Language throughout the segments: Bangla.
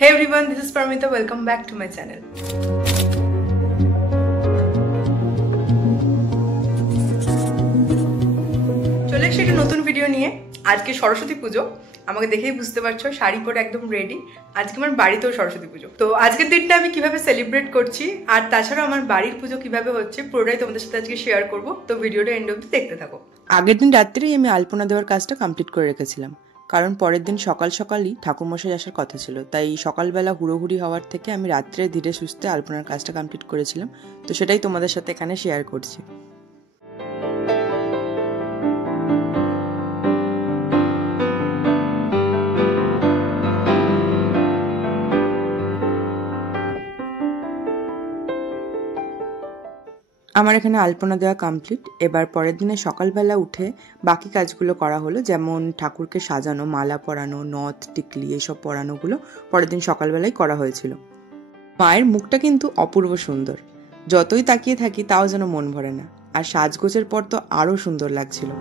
Hey everyone, this is Parmita. Welcome back to my channel. চলে এসেছি একটা নতুন ভিডিও নিয়ে। আজকে সরস্বতী পুজো, আমাকে দেখেই বুঝতে পারছো শাড়ি পরে একদম রেডি। আজকে আমার বাড়িতেও সরস্বতী পুজো। তো আজকের দিনটা আমি কিভাবে সেলিব্রেট করছি আর তাছাড়া আমার বাড়ির পুজো কিভাবে হচ্ছে পুরোটাই তোমাদের সাথে আজকে শেয়ার করব। তো ভিডিওটা এন্ড অবধি দেখতে থাকো। আগের দিন রাত্রেই আমি আলপনা দেওয়ার কাজটা কমপ্লিট করে রেখেছিলাম, কারণ পরের দিন সকাল সকালই ঠাকুরমশাই আসার কথা ছিল। তাই সকালবেলা হুড়োহুড়ি হওয়ার থেকে আমি রাত্রে ধীরে সুস্থে আলপনার কাজটা কমপ্লিট করেছিলাম। তো সেটাই তোমাদের সাথে এখানে শেয়ার করছি। আমার এখানে আলপনা দেওয়া কমপ্লিট। এবার পরের দিনে সকালবেলা উঠে বাকি কাজগুলো করা হলো, যেমন ঠাকুরকে সাজানো, মালা পরানো, নথ টিকলি এসব পরানোগুলো পরের দিন সকালবেলাই করা হয়েছিল। মায়ের মুখটা কিন্তু অপূর্ব সুন্দর, যতই তাকিয়ে থাকি তাও যেন মন ভরে না। আর সাজগোজের পর তো আরো সুন্দর লাগছিল।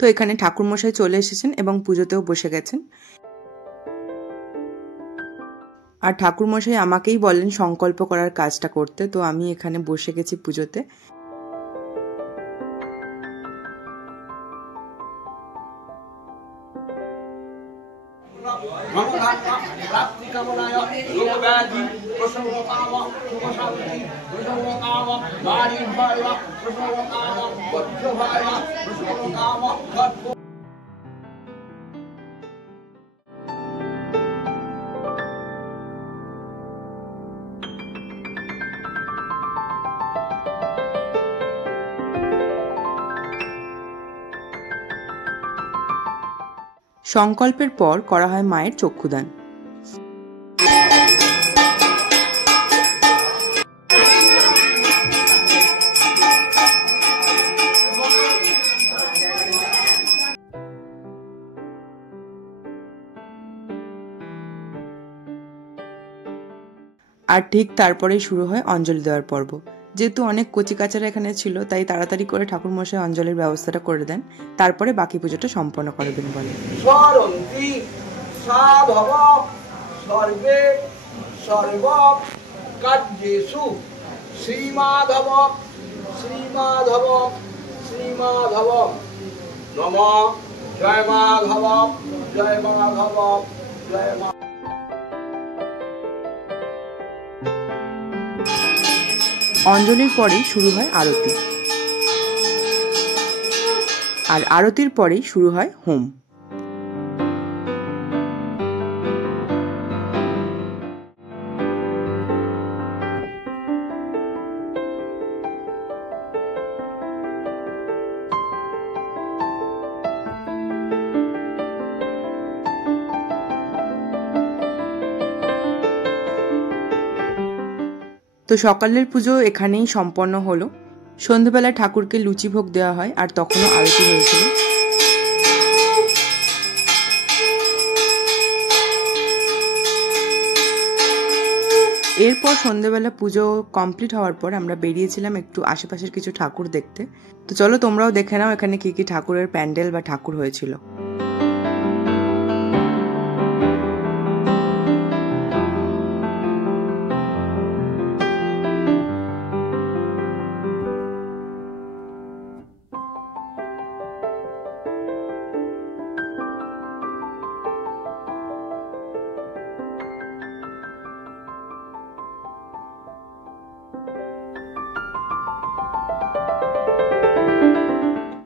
তো এখানে ঠাকুরমশাই চলে এসেছেন এবং পুজোতেও বসে গেছেন। আর ঠাকুরমশাই আমাকেই বলেন সংকল্প করার কাজটা করতে। তো আমি এখানে বসে গেছি পুজোতে। সংকল্পের পর করা হয় মায়ের চক্ষুদান। আর ঠিক তারপরেই শুরু হয় অঞ্জলি দেওয়ার পর্ব। যেহেতু অনেক কচিকাচারা এখানে ছিল, তাই তাড়াতাড়ি করে ঠাকুরমশাই অঞ্জলির ব্যবস্থাটা করে দেন। তারপরে বাকি পুজোটা সম্পন্ন করবেন বলে। শ্রীমাধব শ্রীমাধব শ্রীমাধব নম। জয় মাধব জয় মাধব জয় মা। অঞ্জলির পরেই শুরু হয় আরতি, আর আরতির পরেই শুরু হয় হোম। তো সকালের পুজো এখানেই সম্পন্ন হলো। সন্ধ্যেবেলা ঠাকুরকে লুচি ভোগ দেওয়া হয়, আর তখনও আরতি হয়েছিল। এরপর সন্ধ্যেবেলা পুজো কমপ্লিট হওয়ার পর আমরা বেরিয়েছিলাম একটু আশেপাশের কিছু ঠাকুর দেখতে। তো চলো তোমরাও দেখে নাও এখানে কি কি ঠাকুরের প্যান্ডেল বা ঠাকুর হয়েছিল।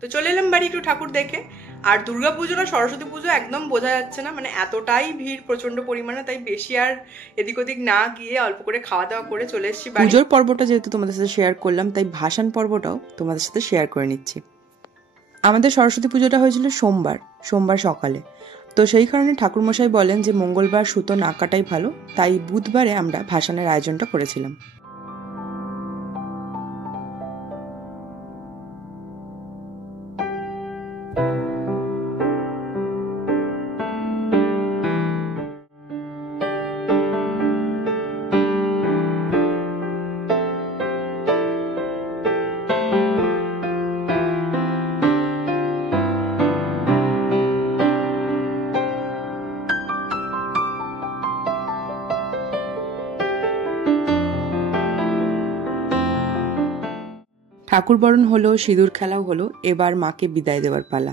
তো চলে এলাম বাড়ি একটু ঠাকুর দেখে। আর দুর্গা পুজো না সরস্বতী পুজো একদম বোঝা যাচ্ছে না, মানে এতটাই ভিড় প্রচন্ড পরিমাণে। তাই বেশি আর এদিক ওদিক না গিয়ে অল্প করে খাওয়া দাওয়া করে চলে এসেছি। পুজোর পর্বটা যেহেতু তোমাদের সাথে শেয়ার করলাম, তাই ভাসান পর্বটাও তোমাদের সাথে শেয়ার করে নিচ্ছি। আমাদের সরস্বতী পুজোটা হয়েছিল সোমবার সকালে। তো সেই কারণে ঠাকুরমশাই বলেন যে মঙ্গলবার সুতো না কাটাই ভালো, তাই বুধবারে আমরা ভাসানের আয়োজনটা করেছিলাম। ঠাকুর বরণ হলো, সিঁদুর খেলাও হলো, এবার মাকে বিদায় দেওয়ার পালা।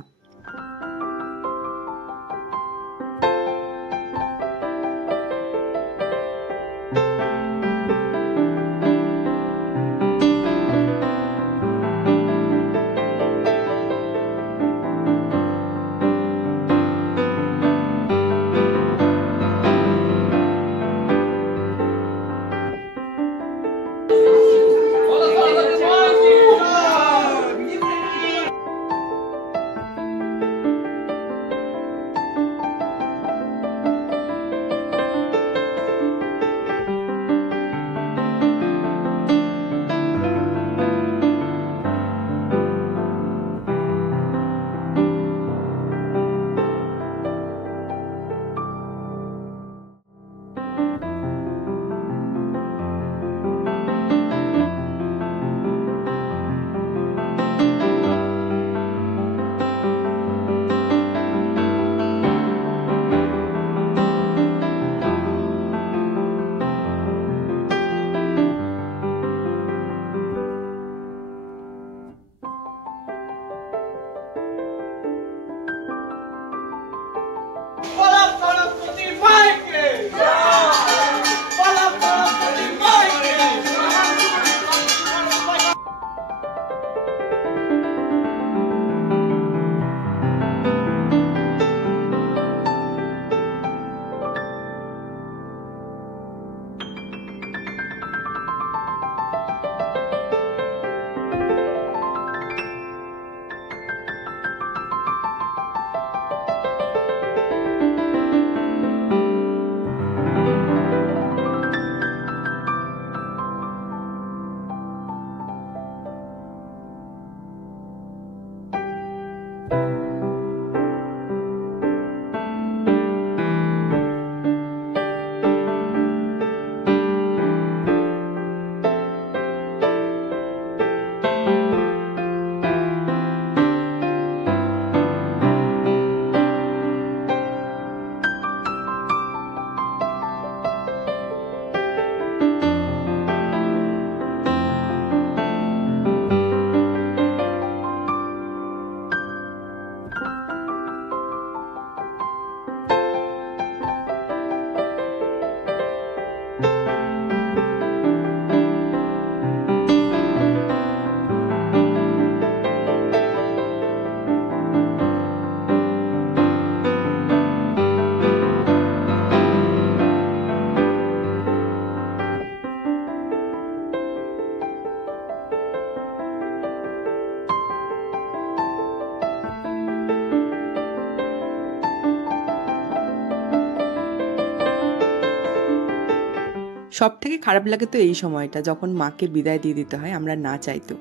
সব থেকে খারাপ লাগে তো এই সময়টা, যখন মাকে বিদায় দিয়ে দিতে হয় আমরা না চাইতো।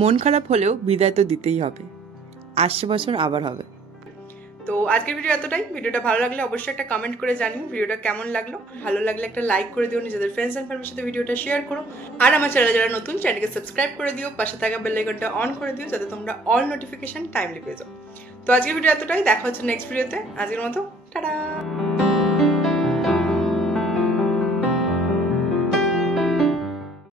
মন খারাপ হলেও বিদায় তো দিতেই হবে, আসছে বছর আবার হবে। তো আজকের ভিডিও এতটাই। ভিডিওটা ভালো লাগলে অবশ্যই একটা কমেন্ট করে জানিও ভিডিওটা কেমন লাগলো। ভালো লাগলে একটা লাইক করে দিও, নিজেদের ফ্রেন্ডস এন্ড ফ্যামিলির সাথে ভিডিওটা শেয়ার করো। আর আমার চ্যানেলে যারা নতুন, চ্যানেলকে সাবস্ক্রাইব করে দিও, পাশে থাকা বেল আইকনটা অন করে দিও যাতে তোমরা অল নোটিফিকেশন টাইমলি পেয়ে যাও। তো আজকের ভিডিও এতটাই, দেখা হচ্ছে নেক্সট ভিডিওতে। আজকের মতো টাটা।